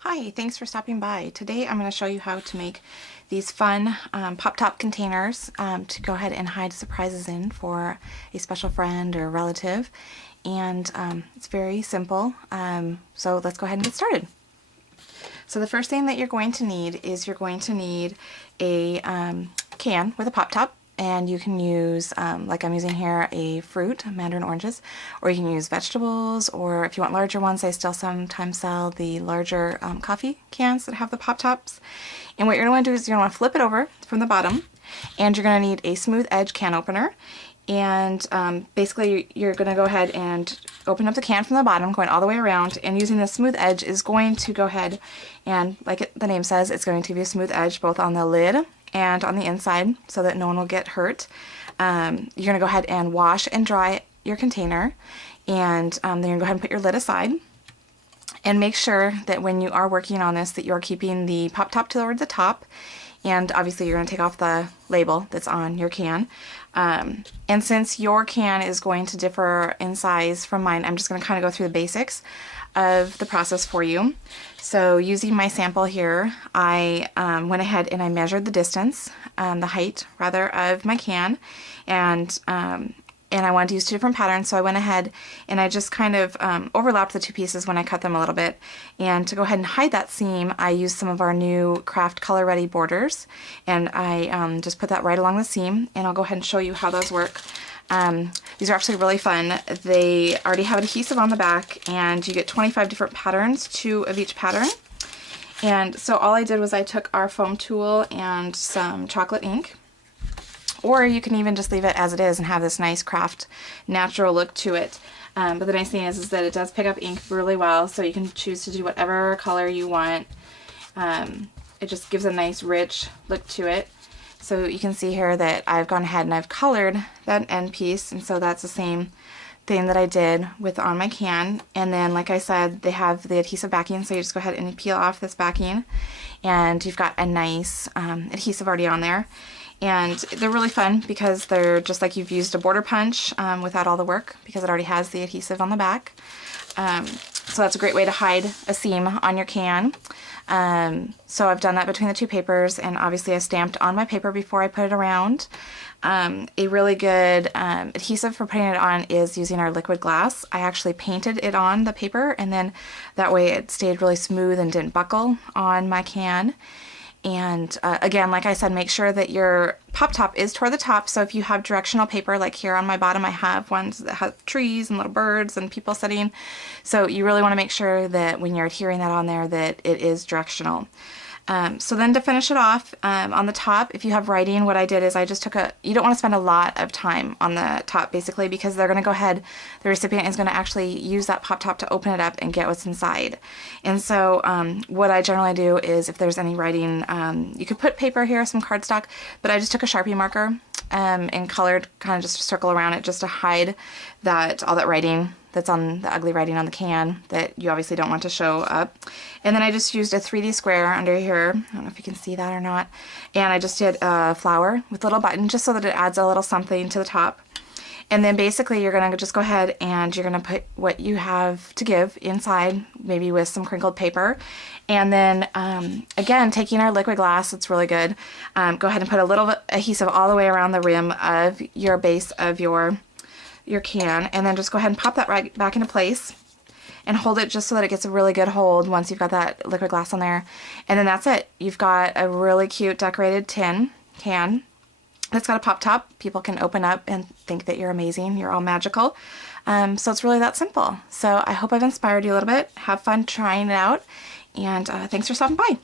Hi, thanks for stopping by. Today I'm going to show you how to make these fun pop-top containers to go ahead and hide surprises in for a special friend or relative. And it's very simple, so let's go ahead and get started. So the first thing that you're going to need is you're going to need a can with a pop-top. And you can use, like I'm using here, a fruit, mandarin oranges, or you can use vegetables, or if you want larger ones, I still sometimes sell the larger coffee cans that have the pop tops. And what you're going to want to do is you're going to want to flip it over from the bottom, and you're going to need a smooth edge can opener. And basically you're going to go ahead and open up the can from the bottom, going all the way around, and using the smooth edge is going to go ahead and, like the name says, it's going to give you a smooth edge both on the lid and on the inside so that no one will get hurt. You're going to go ahead and wash and dry your container, and then you're going to go ahead and put your lid aside. And make sure that when you are working on this that you're keeping the pop top toward the top, and obviously you're going to take off the label that's on your can. And since your can is going to differ in size from mine, I'm just going to kind of go through the basics of the process for you. So using my sample here, I went ahead and I measured the distance, the height rather, of my can, and I wanted to use two different patterns, so I went ahead and I just kind of overlapped the two pieces when I cut them a little bit. And to go ahead and hide that seam, I used some of our new Craft Color Ready borders, and I just put that right along the seam, and I'll go ahead and show you how those work. These are actually really fun. They already have adhesive on the back, and you get 25 different patterns, 2 of each pattern. And so all I did was I took our foam tool and some chocolate ink, or you can even just leave it as it is and have this nice craft natural look to it. But the nice thing is that it does pick up ink really well, so you can choose to do whatever color you want. It just gives a nice rich look to it. So you can see here that I've gone ahead and I've colored that end piece, and so that's the same thing that I did with on my can. And then, like I said, they have the adhesive backing, so you just go ahead and peel off this backing, and you've got a nice adhesive already on there. And they're really fun because they're just like you've used a border punch without all the work, because it already has the adhesive on the back. So that's a great way to hide a seam on your can. So I've done that between the two papers, and obviously I stamped on my paper before I put it around. A really good adhesive for putting it on is using our liquid glass. I actually painted it on the paper, and then that way it stayed really smooth and didn't buckle on my can. And again, like I said, make sure that your pop top is toward the top. So if you have directional paper, like here on my bottom, I have ones that have trees and little birds and people sitting. So you really want to make sure that when you're adhering that on there, that it is directional. So then to finish it off, on the top, if you have writing, what I did is I just took you don't want to spend a lot of time on the top, basically, because they're going to go ahead, the recipient is going to actually use that pop top to open it up and get what's inside. And so what I generally do is, if there's any writing, you could put paper here, some cardstock, but I just took a Sharpie marker and colored kind of just a circle around it just to hide all that writing that's on the ugly writing on the can that you obviously don't want to show up. And then I just used a 3D square under here. I don't know if you can see that or not. And I just did a flower with a little button just so that it adds a little something to the top. And then basically you're going to just go ahead and you're going to put what you have to give inside, maybe with some crinkled paper. And then again, taking our liquid glass, it's really good. Go ahead and put a little adhesive all the way around the rim of your base of your can, and then just go ahead and pop that right back into place and hold it just so that it gets a really good hold once you've got that liquid glass on there. And then that's it. You've got a really cute decorated tin can that's got a pop top. People can open up and think that you're amazing, you're all magical. So it's really that simple. So I hope I've inspired you a little bit. Have fun trying it out, and thanks for stopping by.